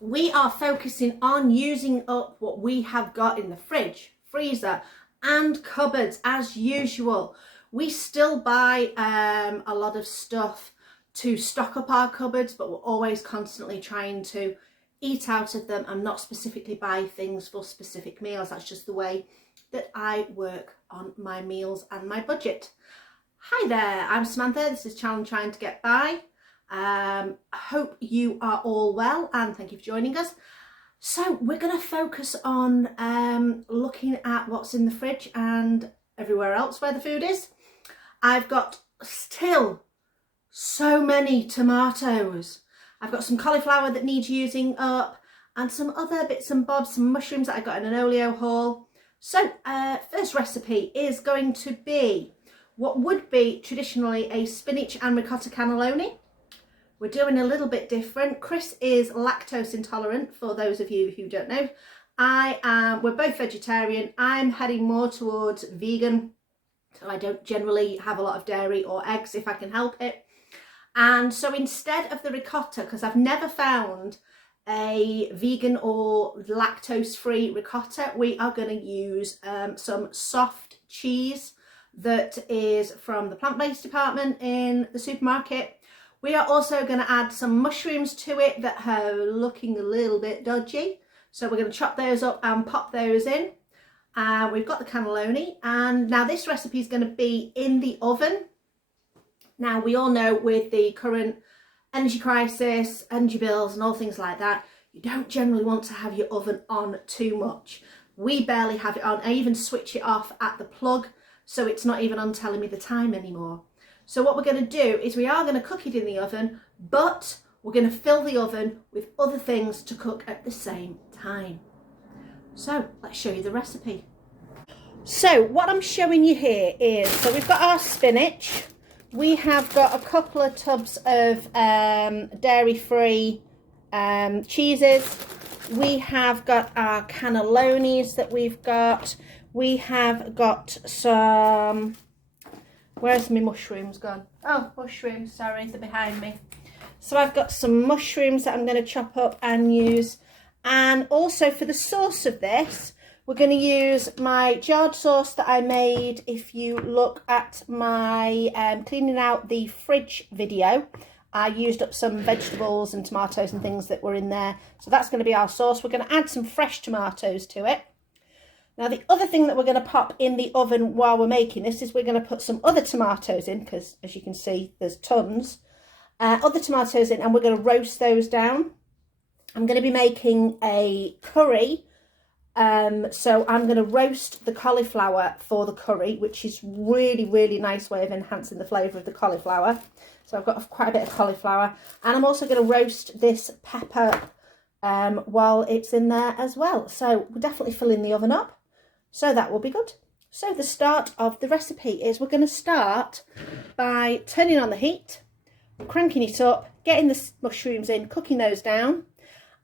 we are focusing on using up what we have got in the fridge, freezer and cupboards as usual. We still buy a lot of stuff to stock up our cupboards, but we're always constantly trying to eat out of them and not specifically buy things for specific meals. That's just the way that I work on my meals and my budget. Hi there, I'm Samantha. This is Challenge Trying to Get By. I hope you are all well and thank you for joining us. So we're going to focus on looking at what's in the fridge and everywhere else where the food is. I've got still so many tomatoes. I've got some cauliflower that needs using up and some other bits and bobs, some mushrooms that I got in an oleo haul. So first recipe is going to be what would be traditionally a spinach and ricotta cannelloni. We're doing a little bit different. Chris is lactose intolerant, for those of you who don't know. We're both vegetarian. I'm heading more towards vegan, so I don't generally have a lot of dairy or eggs if I can help it. And so instead of the ricotta, because I've never found a vegan or lactose-free ricotta, we are going to use some soft cheese that is from the plant-based department in the supermarket. We are also going to add some mushrooms to it that are looking a little bit dodgy. So we're going to chop those up and pop those in. We've got the cannelloni, and now this recipe is going to be in the oven. Now we all know with the current energy crisis, energy bills and all things like that, you don't generally want to have your oven on too much. We barely have it on. I even switch it off at the plug, so it's not even on telling me the time anymore. So what we're going to do is we are going to cook it in the oven, but we're going to fill the oven with other things to cook at the same time. So let's show you the recipe. So what I'm showing you here is, so we've got our spinach. We have got a couple of tubs of dairy-free cheeses. We have got our cannellonis that we've got. We have got some... Where's my mushrooms gone? Oh, mushrooms, sorry, they're behind me. So I've got some mushrooms that I'm going to chop up and use. And also for the sauce of this, we're going to use my jarred sauce that I made. If you look at my cleaning out the fridge video, I used up some vegetables and tomatoes and things that were in there. So that's going to be our sauce. We're going to add some fresh tomatoes to it. Now the other thing that we're going to pop in the oven while we're making this is we're going to put some other tomatoes in, because as you can see there's tons. Other tomatoes in, and we're going to roast those down. I'm going to be making a curry, so I'm going to roast the cauliflower for the curry, which is really nice way of enhancing the flavour of the cauliflower. So I've got quite a bit of cauliflower, and I'm also going to roast this pepper while it's in there as well. So we're definitely filling the oven up. So that will be good. So the start of the recipe is we're going to start by turning on the heat, cranking it up, getting the mushrooms in, cooking those down,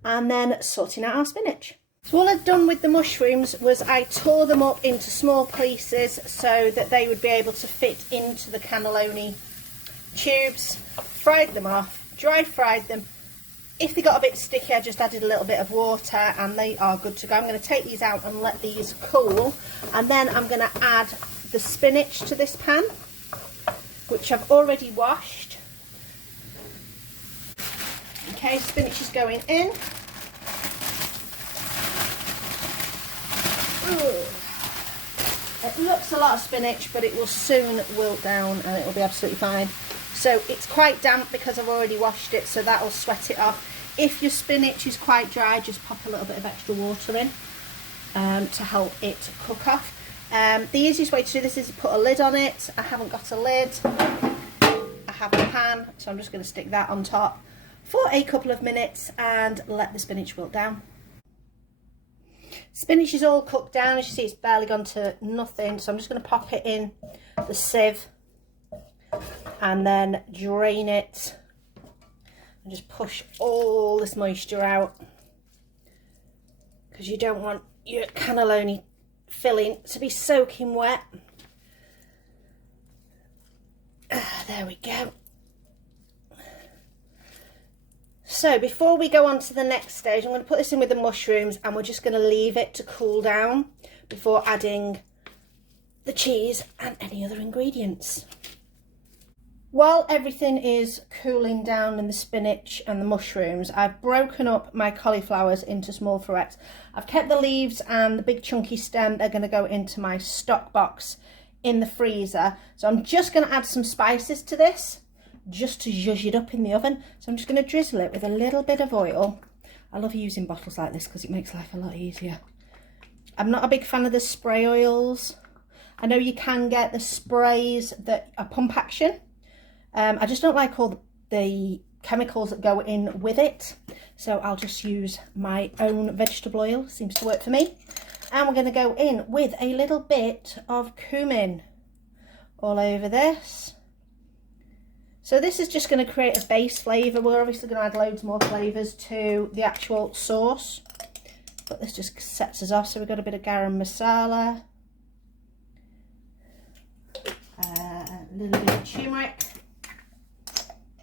and then sorting out our spinach. So all I've done with the mushrooms was I tore them up into small pieces so that they would be able to fit into the cannelloni tubes, fried them off, dry fried them. If they got a bit sticky, I just added a little bit of water and they are good to go. I'm going to take these out and let these cool, and then I'm going to add the spinach to this pan, which I've already washed. Okay, spinach is going in. Ooh. It looks a lot of spinach, but it will soon wilt down and it will be absolutely fine. So it's quite damp because I've already washed it, so that will sweat it off. If your spinach is quite dry, just pop a little bit of extra water in to help it cook off. The easiest way to do this is to put a lid on it. I haven't got a lid. I have a pan, so I'm just going to stick that on top for a couple of minutes and let the spinach wilt down. Spinach is all cooked down. As you see, it's barely gone to nothing, so I'm just going to pop it in the sieve and then drain it and just push all this moisture out, because you don't want your cannelloni filling to be soaking wet. There we go. So before we go on to the next stage, I'm going to put this in with the mushrooms and we're just going to leave it to cool down before adding the cheese and any other ingredients. While everything is cooling down in the spinach and the mushrooms, I've broken up my cauliflowers into small florets. I've kept the leaves and the big chunky stem. They're going to go into my stock box in the freezer. So I'm just going to add some spices to this, just to zhuzh it up in the oven. So I'm just going to drizzle it with a little bit of oil. I love using bottles like this because it makes life a lot easier. I'm not a big fan of the spray oils. I know you can get the sprays that are pump action. I just don't like all the chemicals that go in with it. So I'll just use my own vegetable oil. Seems to work for me. And we're going to go in with a little bit of cumin all over this. So this is just going to create a base flavour. We're obviously going to add loads more flavours to the actual sauce. But this just sets us off. So we've got a bit of garam masala. A little bit of turmeric,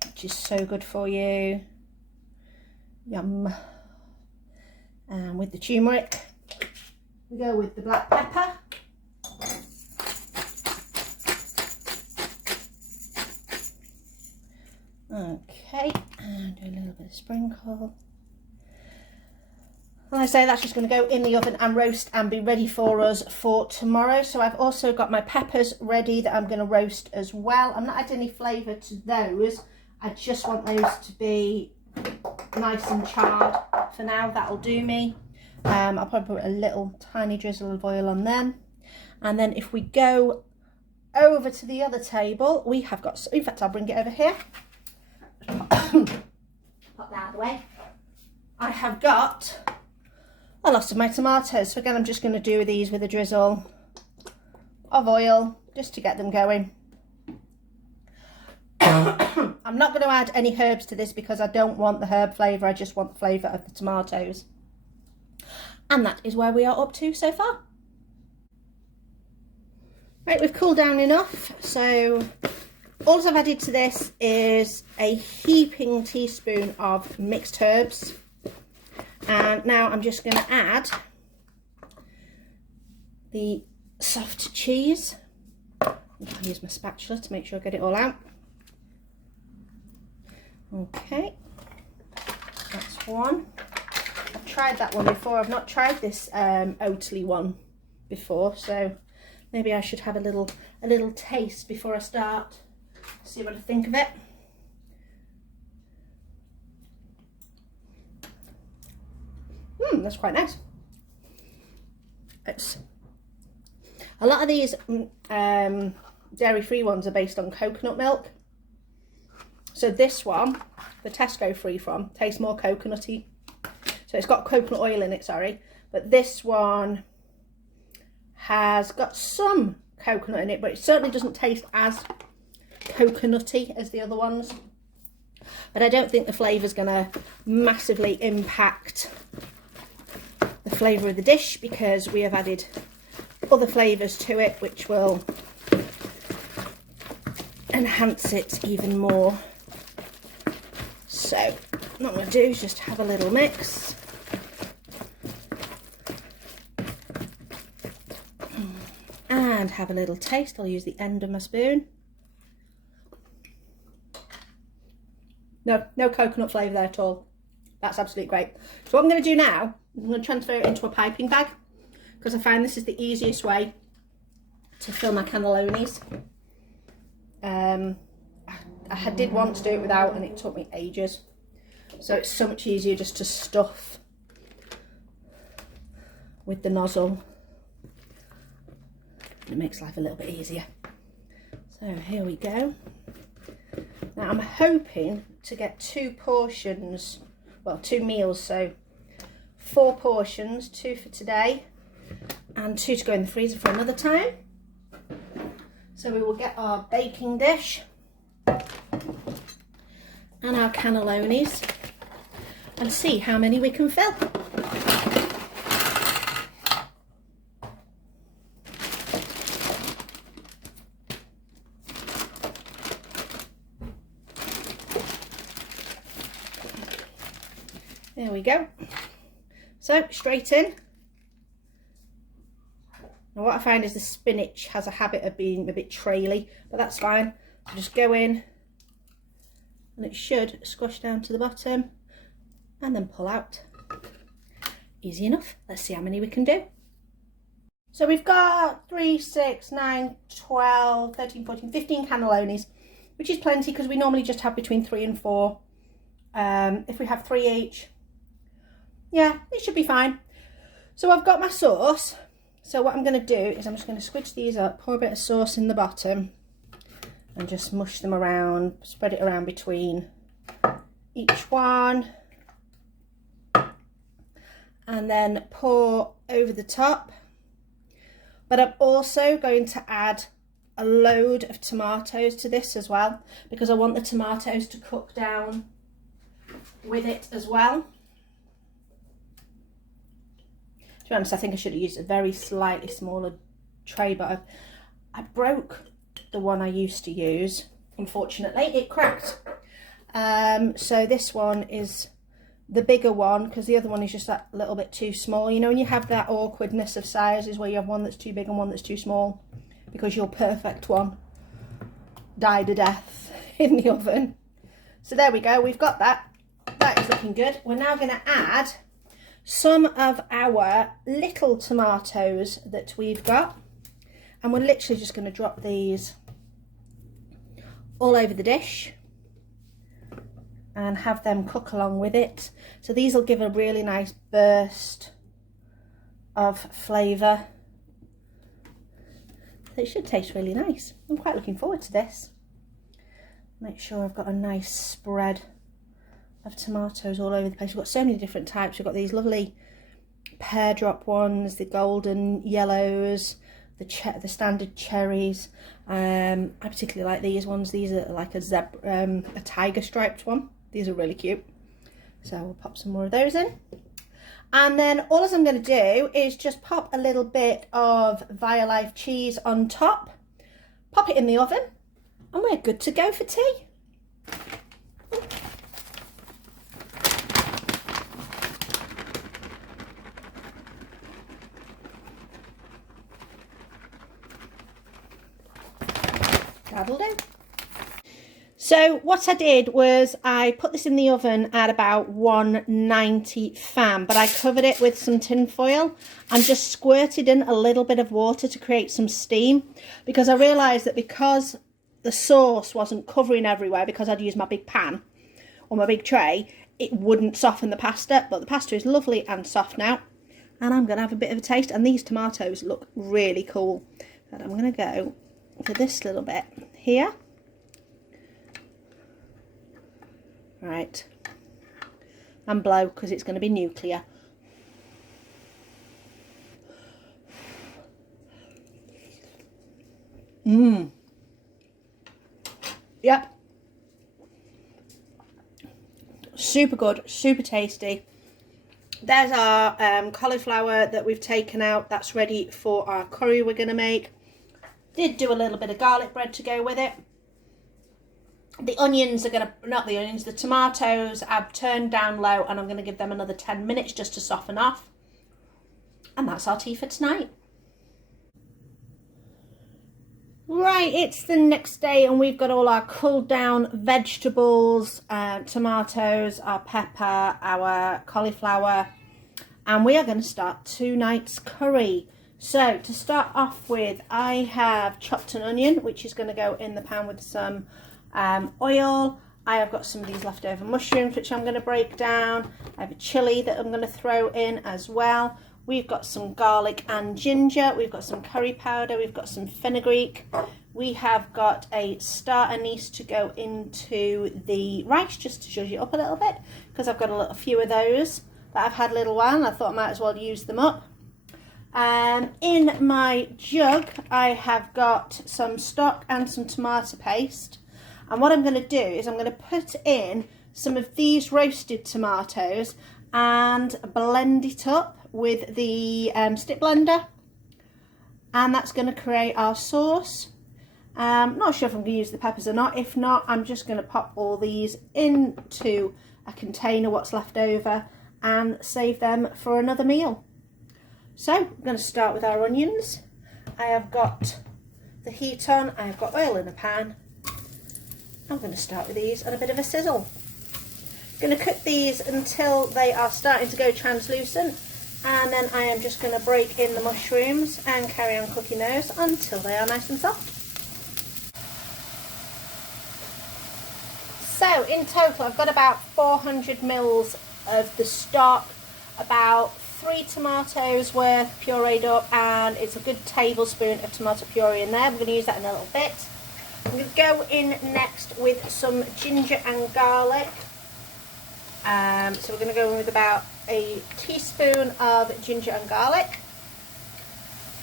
which is so good for you. Yum. And with the turmeric, we go with the black pepper. Okay, and do a little bit of sprinkle. Like I say, that's just going to go in the oven and roast and be ready for us for tomorrow. So I've also got my peppers ready that I'm going to roast as well. I'm not adding any flavour to those. I just want those to be nice and charred for now. That'll do me. I'll probably put a little tiny drizzle of oil on them. And then if we go over to the other table, we have got, in fact, I'll bring it over here. Pop that out of the way. I have got a lot of my tomatoes. So again, I'm just going to do these with a drizzle of oil just to get them going. I'm not going to add any herbs to this because I don't want the herb flavour. I just want the flavour of the tomatoes. And that is where we are up to so far. Right, we've cooled down enough. So all I've added to this is a heaping teaspoon of mixed herbs. And now I'm just going to add the soft cheese. I'll use my spatula to make sure I get it all out. Okay, that's one. I've tried that one before. I've not tried this Oatly one before, so maybe I should have a little taste before I start. See what I think of it. That's quite nice. It's a lot of these dairy-free ones are based on coconut milk. So this one, the Tesco free from, tastes more coconutty. So it's got coconut oil in it, sorry. But this one has got some coconut in it, but it certainly doesn't taste as coconutty as the other ones. But I don't think the flavour's going to massively impact the flavour of the dish because we have added other flavours to it which will enhance it even more. So what I'm going to do is just have a little mix. And have a little taste. I'll use the end of my spoon. No coconut flavour there at all. That's absolutely great. So what I'm going to do now, I'm going to transfer it into a piping bag because I find this is the easiest way to fill my cannellonis. I did want to do it without and it took me ages. So it's so much easier just to stuff with the nozzle. It makes life a little bit easier. So here we go. Now I'm hoping to get 2 portions, well 2 meals, so 4 portions, 2 for today and 2 to go in the freezer for another time. So we will get our baking dish and our cannellonis and see how many we can fill. we go. So straight in. Now what I find is the spinach has a habit of being a bit traily, but that's fine. So just go in and it should squash down to the bottom and then pull out. Easy enough. Let's see how many we can do. So we've got 3, 6, 9, 12, 13, 14, 15 cannellonis, which is plenty because we normally just have between 3 and 4. If we have 3 each, yeah, it should be fine. So I've got my sauce. So what I'm going to do is I'm just going to squidge these up, pour a bit of sauce in the bottom and just mush them around, spread it around between each one. And then pour over the top. But I'm also going to add a load of tomatoes to this as well, because I want the tomatoes to cook down with it as well. To be honest, I think I should have used a very slightly smaller tray, but I broke the one I used to use. Unfortunately, it cracked. So this one is the bigger one because the other one is just that little bit too small. You know, when you have that awkwardness of sizes where you have one that's too big and one that's too small because your perfect one died a death in the oven. So there we go, we've got that. That is looking good. We're now going to add some of our little tomatoes that we've got, and we're literally just going to drop these all over the dish and have them cook along with it. So these will give a really nice burst of flavour. It should taste really nice. I'm quite looking forward to this. Make sure I've got a nice spread of tomatoes all over the place. We've got so many different types. We've got these lovely pear drop ones, the golden yellows, the standard cherries. I particularly like these ones. These are like a tiger striped one. These are really cute. So we'll pop some more of those in. And then all I'm going to do is just pop a little bit of Violife cheese on top, pop it in the oven, and we're good to go for tea. That'll do. So what I did was I put this in the oven at about 190 fan, but I covered it with some tin foil and just squirted in a little bit of water to create some steam, because I realised that because the sauce wasn't covering everywhere, because I'd used my big pan or my big tray, it wouldn't soften the pasta. But the pasta is lovely and soft now, and I'm going to have a bit of a taste. And these tomatoes look really cool. And I'm going to go to this little bit here. Right, and blow because it's going to be nuclear. Yep. Super good, super tasty. There's our cauliflower that we've taken out. That's ready for our curry we're going to make. Did do a little bit of garlic bread to go with it. The onions are going to, not the onions, the tomatoes I've turned down low, and I'm going to give them another 10 minutes just to soften off. And that's our tea for tonight. Right, it's the next day and we've got all our cooled down vegetables, tomatoes, our pepper, our cauliflower, and we are going to start tonight's curry. So to start off with, I have chopped an onion, which is going to go in the pan with some oil. I have got some of these leftover mushrooms which I'm going to break down. I have a chilli that I'm going to throw in as well. We've got some garlic and ginger. We've got some curry powder. We've got some fenugreek. We have got a star anise to go into the rice, just to zhuzh it up a little bit, because I've got a few of those that I've had a little while and I thought I might as well use them up. In my jug I have got some stock and some tomato paste. And what I'm going to do is I'm going to put in some of these roasted tomatoes and blend it up with the stick blender. And that's going to create our sauce. Not sure if I'm going to use the peppers or not. If not, I'm just going to pop all these into a container, what's left over, and save them for another meal. So I'm going to start with our onions. I have got the heat on, I have got oil in a pan. I'm going to start with these at a bit of a sizzle. Going to cook these until they are starting to go translucent, and then I am just going to break in the mushrooms and carry on cooking those until they are nice and soft. So in total I've got about 400 mils of the stock, about 3 tomatoes worth pureed up, and it's a good tablespoon of tomato puree in there. We're going to use that in a little bit. I'm going to go in next with some ginger and garlic. So we're going to go in with about a teaspoon of ginger and garlic,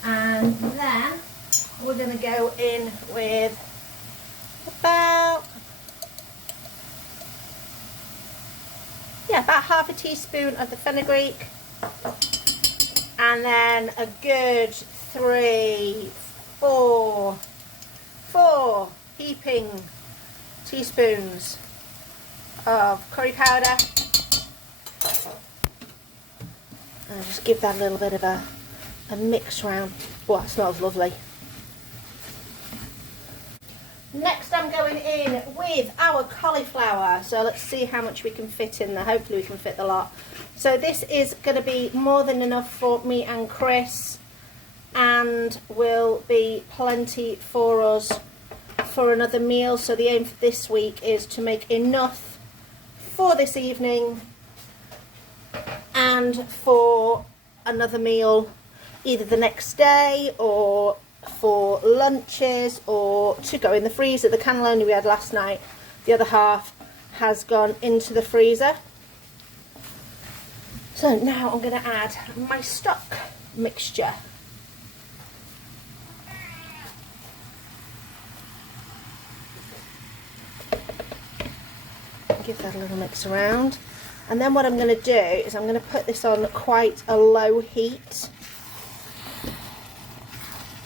and then we're going to go in with about half a teaspoon of the fenugreek, and then a good 4 heaping teaspoons of curry powder, and just give that a little bit of a mix round. Oh, it smells lovely. Next I'm going in with our cauliflower, so let's see how much we can fit in there. Hopefully we can fit the lot. So this is going to be more than enough for me and Chris, and will be plenty for us for another meal. So the aim for this week is to make enough for this evening and for another meal either the next day or for lunches, or to go in the freezer. The cannelloni we had last night, the other half has gone into the freezer. So now I'm going to add my stock mixture. Give that a little mix around, and then what I'm going to do is I'm going to put this on quite a low heat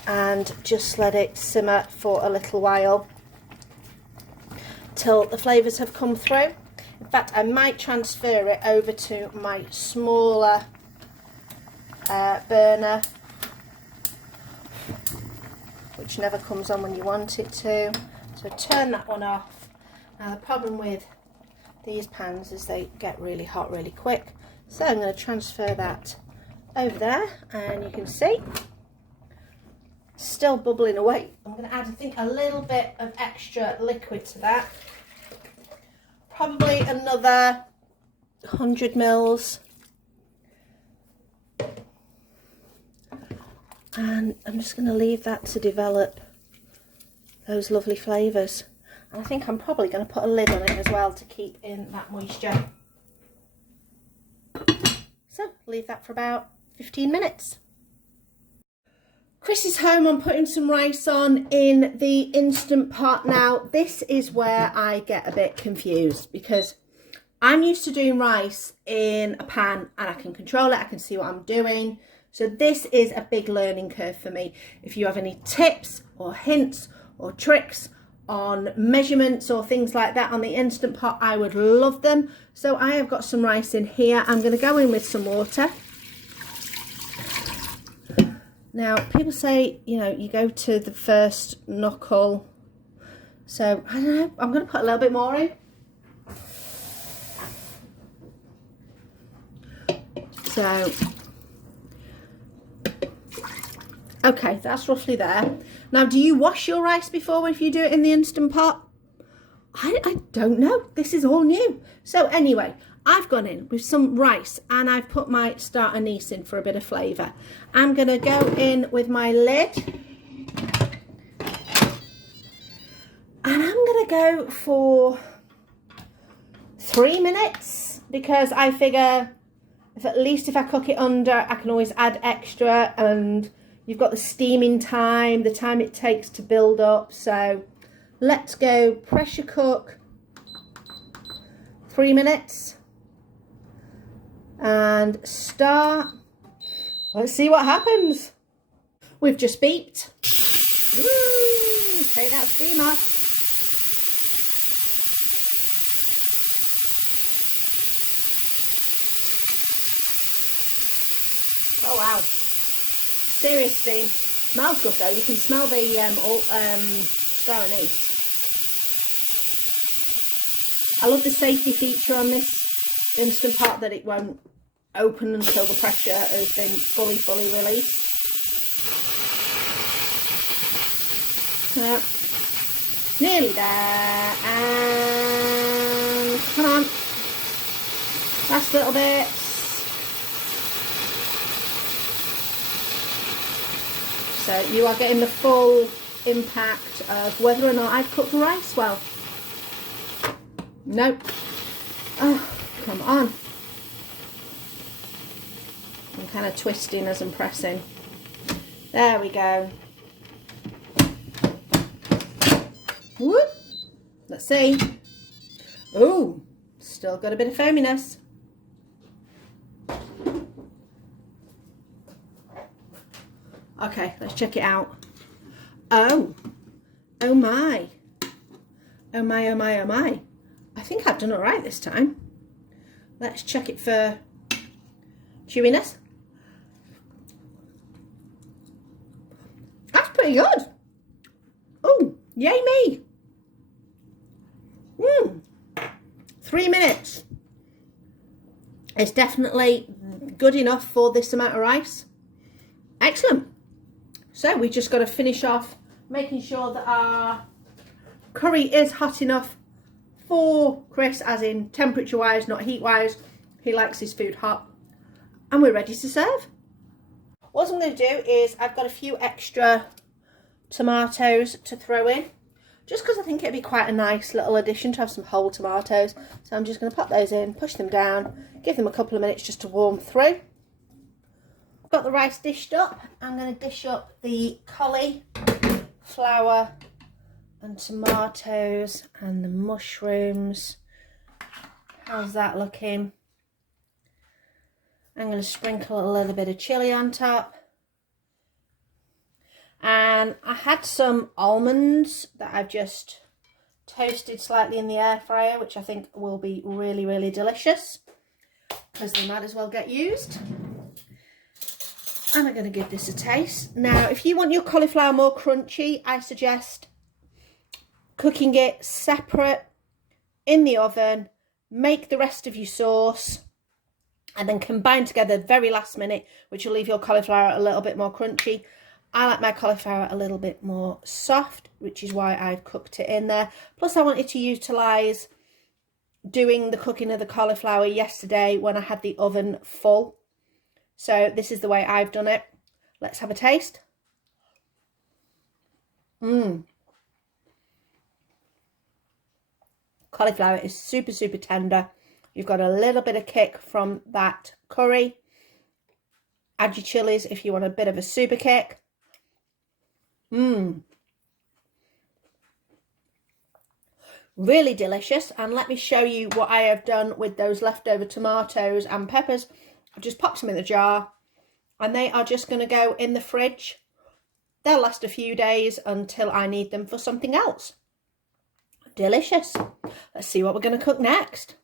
and just let it simmer for a little while till the flavours have come through. In fact, I might transfer it over to my smaller burner, which never comes on when you want it to. So turn that one off. Now the problem with these pans is they get really hot really quick, so I'm going to transfer that over there, and you can see still bubbling away. I'm going to add, I think, a little bit of extra liquid to that, probably another 100 mils, and I'm just going to leave that to develop those lovely flavours. And I think I'm probably going to put a lid on it as well to keep in that moisture. So leave that for about 15 minutes. Chris is home. I'm putting some rice on in the Instant Pot. Now this is where I get a bit confused, because I'm used to doing rice in a pan and I can control it, I can see what I'm doing. So this is a big learning curve for me. If you have any tips or hints or tricks on measurements or things like that on the Instant Pot, I would love them. So I have got some rice in here. I'm going to go in with some water. Now people say, you know, you go to the first knuckle, so I don't know, I'm going to put a little bit more in. So okay, that's roughly there. Now, do you wash your rice before if you do it in the Instant Pot? I don't know. This is all new. So anyway, I've gone in with some rice and I've put my star anise in for a bit of flavour. I'm going to go in with my lid. And I'm going to go for 3 minutes, because I figure if at least if I cook it under, I can always add extra, and you've got the steaming time, the time it takes to build up. So let's go pressure cook 3 minutes and start. Let's see what happens. We've just beeped. Woo, take that steam off. Oh wow. Seriously, smells good though. You can smell the star anise. I love the safety feature on this Instant Pot, that it won't open until the pressure has been fully released. Yeah. Nearly there, and come on, last little bit. So you are getting the full impact of whether or not I've cooked the rice well. Nope. Oh, come on. I'm kind of twisting as I'm pressing. There we go. Whoop. Let's see. Ooh, still got a bit of foaminess. Okay, let's check it out. Oh my. Oh my. I think I've done all right this time. Let's check it for chewiness. That's pretty good. Oh, yay me. 3 minutes. It's definitely good enough for this amount of rice. Excellent. So we just got to finish off making sure that our curry is hot enough for Chris, as in temperature wise, not heat wise. He likes his food hot. And we're ready to serve. What I'm going to do is I've got a few extra tomatoes to throw in, just because I think it'd be quite a nice little addition to have some whole tomatoes. So I'm just going to pop those in, push them down, give them a couple of minutes just to warm through. Got the rice dished up. I'm going to dish up the cauliflower and tomatoes and the mushrooms. How's that looking? I'm going to sprinkle a little bit of chilli on top. And I had some almonds that I've just toasted slightly in the air fryer, which I think will be really, really delicious, because they might as well get used. And I'm going to give this a taste. Now, if you want your cauliflower more crunchy, I suggest cooking it separate in the oven, make the rest of your sauce, and then combine together very last minute, which will leave your cauliflower a little bit more crunchy. I like my cauliflower a little bit more soft, which is why I've cooked it in there. Plus, I wanted to utilise doing the cooking of the cauliflower yesterday when I had the oven full. So this is the way I've done it. Let's have a taste. Cauliflower is super, super tender. You've got a little bit of kick from that curry. Add your chilies if you want a bit of a super kick. Really delicious. And let me show you what I have done with those leftover tomatoes and peppers. I've just popped them in the jar, and they are just going to go in the fridge. They'll last a few days until I need them for something else. Delicious. Let's see what we're going to cook next.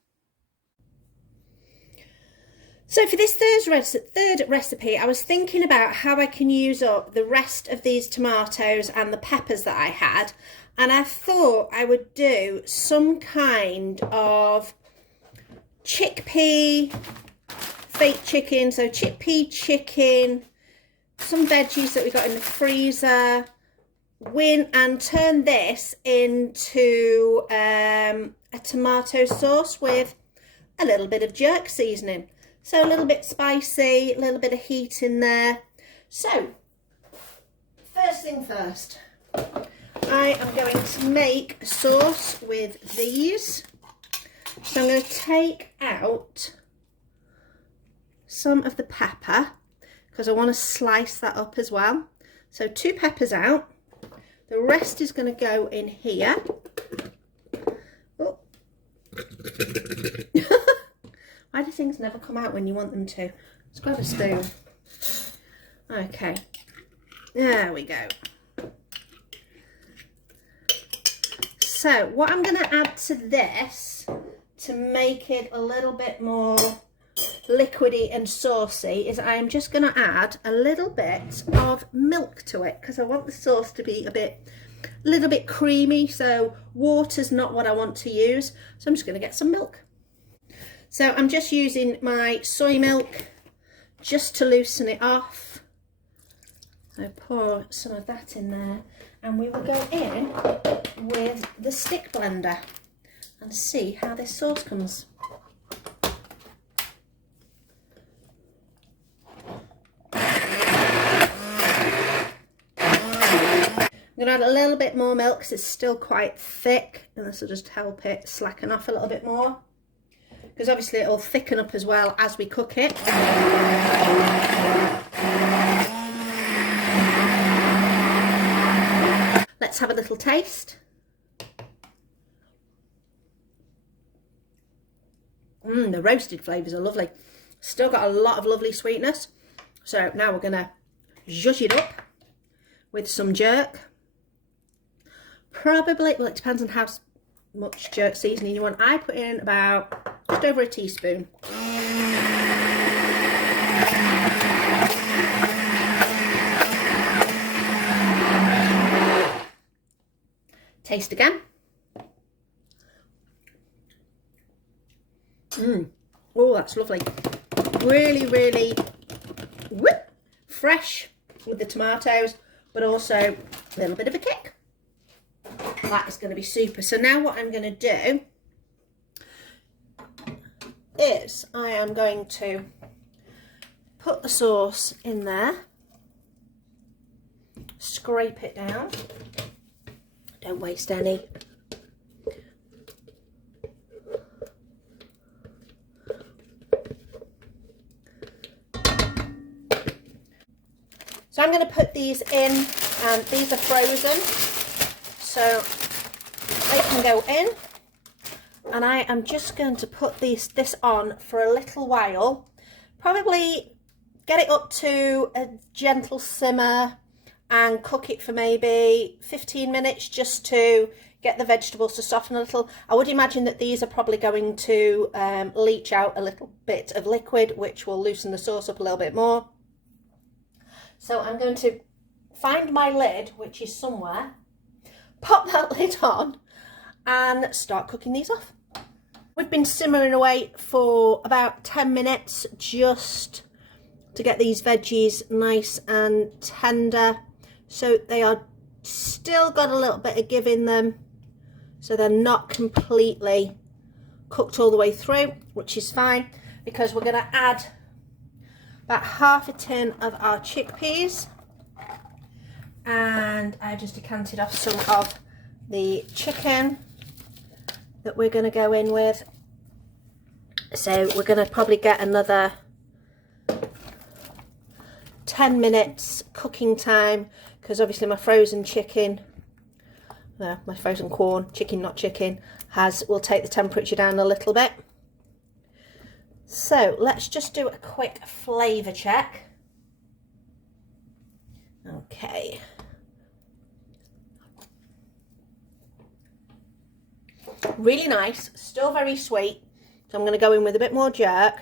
So for this third recipe, I was thinking about how I can use up the rest of these tomatoes and the peppers that I had. And I thought I would do some kind of chickpea fake chicken. So chickpea chicken, some veggies that we got in the freezer, and turn this into a tomato sauce with a little bit of jerk seasoning. So a little bit spicy, a little bit of heat in there. So, first thing first, I am going to make a sauce with these. So I'm going to take out some of the pepper, because I want to slice that up as well. So 2 peppers out. The rest is going to go in here. Oh. Why do things never come out when you want them to? Let's grab a spoon. Okay, there we go. So what I'm going to add to this to make it a little bit more liquidy and saucy is I am just going to add a little bit of milk to it, because I want the sauce to be a little bit creamy. So water's not what I want to use, so I'm just going to get some milk. So I'm just using my soy milk just to loosen it off. So pour some of that in there, and we will go in with the stick blender and see how this sauce comes. I'm going to add a little bit more milk because it's still quite thick, and this will just help it slacken off a little bit more, because obviously it will thicken up as well as we cook it. Let's have a little taste. The roasted flavours are lovely. Still got a lot of lovely sweetness. So now we're going to zhuzh it up with some jerk. Probably, well, it depends on how much jerk seasoning you want. I put in about just over a teaspoon. Taste again. Oh, that's lovely. Really, really fresh with the tomatoes, but also a little bit of a kick. That is going to be super. So now what I'm going to do is I am going to put the sauce in there, scrape it down, don't waste any. So I'm going to put these in, and these are frozen, so they can go in. And I am just going to put this on for a little while, probably get it up to a gentle simmer and cook it for maybe 15 minutes just to get the vegetables to soften a little. I would imagine that these are probably going to leach out a little bit of liquid, which will loosen the sauce up a little bit more. So I'm going to find my lid, which is somewhere, pop that lid on and start cooking these off. We've been simmering away for about 10 minutes just to get these veggies nice and tender. So they are still got a little bit of give in them, so they're not completely cooked all the way through, which is fine, because we're going to add about half a tin of our chickpeas, and I just decanted off some of the chicken that we're going to go in with. So we're going to probably get another 10 minutes cooking time, because obviously my frozen chicken, no, my frozen corn, chicken not chicken, will take the temperature down a little bit. So let's just do a quick flavour check. Okay. Really nice, still very sweet. So I'm going to go in with a bit more jerk.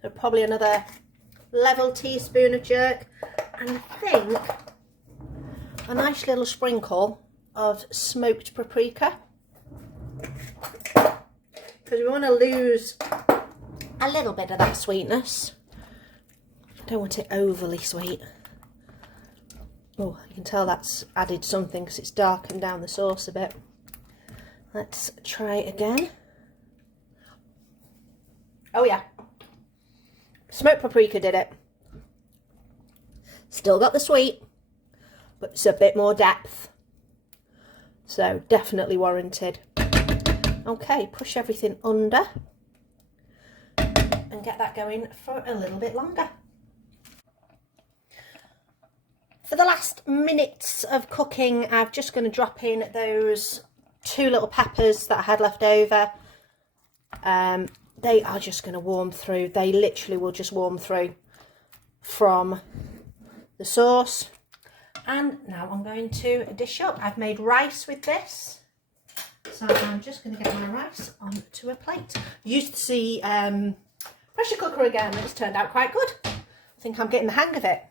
So probably another level teaspoon of jerk, and I think a nice little sprinkle of smoked paprika, because we want to lose a little bit of that sweetness. I don't want it overly sweet. Oh, you can tell that's added something because it's darkened down the sauce a bit. Let's try again. Oh yeah, smoked paprika did it. Still got the sweet, but it's a bit more depth. So definitely warranted. Okay, push everything under and get that going for a little bit longer. For the last minutes of cooking, I'm just going to drop in those 2 little peppers that I had left over. They are just going to warm through. They literally will just warm through from the sauce. And now I'm going to dish up. I've made rice with this, so I'm just going to get my rice onto a plate. You used to see pressure cooker again. It's turned out quite good. I think I'm getting the hang of it.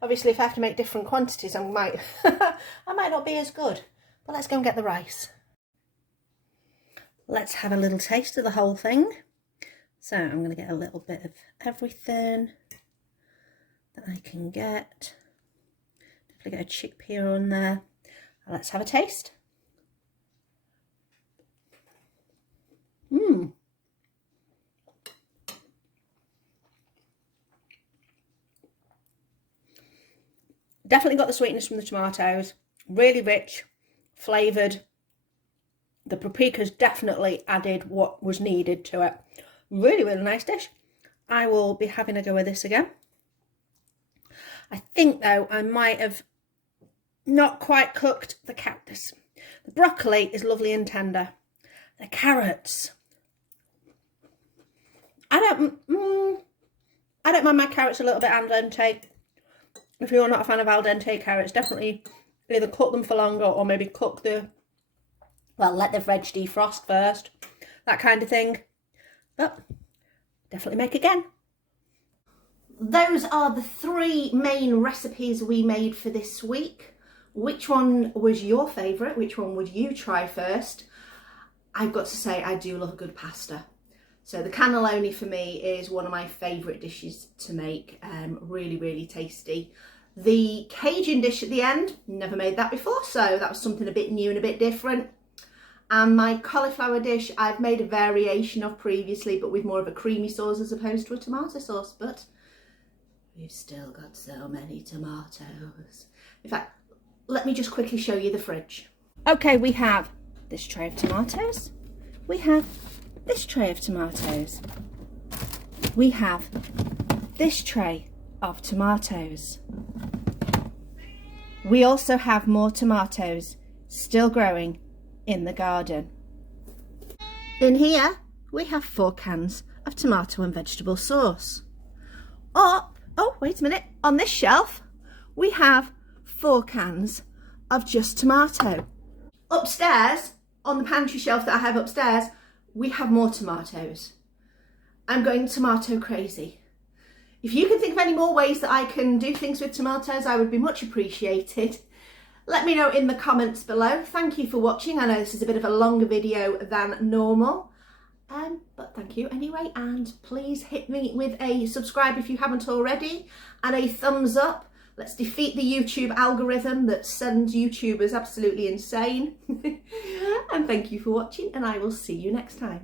Obviously, if I have to make different quantities, I might I might not be as good. But let's go and get the rice. Let's have a little taste of the whole thing. So I'm going to get a little bit of everything that I can get. Definitely get a chickpea on there. Let's have a taste. Definitely got the sweetness from the tomatoes. Really rich, flavoured. The paprika's definitely added what was needed to it. Really, really nice dish. I will be having a go with this again. I think, though, I might have not quite cooked the cactus. The broccoli is lovely and tender. The carrots. I don't mind my carrots a little bit al dente. If you're not a fan of al dente carrots, definitely either cook them for longer or maybe cook let the veg defrost first. That kind of thing. But definitely make again. Those are the 3 main recipes we made for this week. Which one was your favourite? Which one would you try first? I've got to say I do love a good pasta. So the cannelloni for me is one of my favourite dishes to make. Really, really tasty. The Cajun dish at the end, never made that before, so that was something a bit new and a bit different. And my cauliflower dish, I've made a variation of previously, but with more of a creamy sauce as opposed to a tomato sauce. But we've still got so many tomatoes. In fact, let me just quickly show you the fridge. Okay, we have this tray of tomatoes. We have this tray of tomatoes. We have this tray of tomatoes. We also have more tomatoes still growing in the garden. In here we have 4 cans of tomato and vegetable sauce. Oh, wait a minute. On this shelf we have 4 cans of just tomato. Upstairs, on the pantry shelf that I have upstairs, we have more tomatoes. I'm going tomato crazy. If you can think of any more ways that I can do things with tomatoes, I would be much appreciated. Let me know in the comments below. Thank you for watching. I know this is a bit of a longer video than normal, but thank you anyway. And please hit me with a subscribe if you haven't already, and a thumbs up. Let's defeat the YouTube algorithm that sends YouTubers absolutely insane. And thank you for watching, and I will see you next time.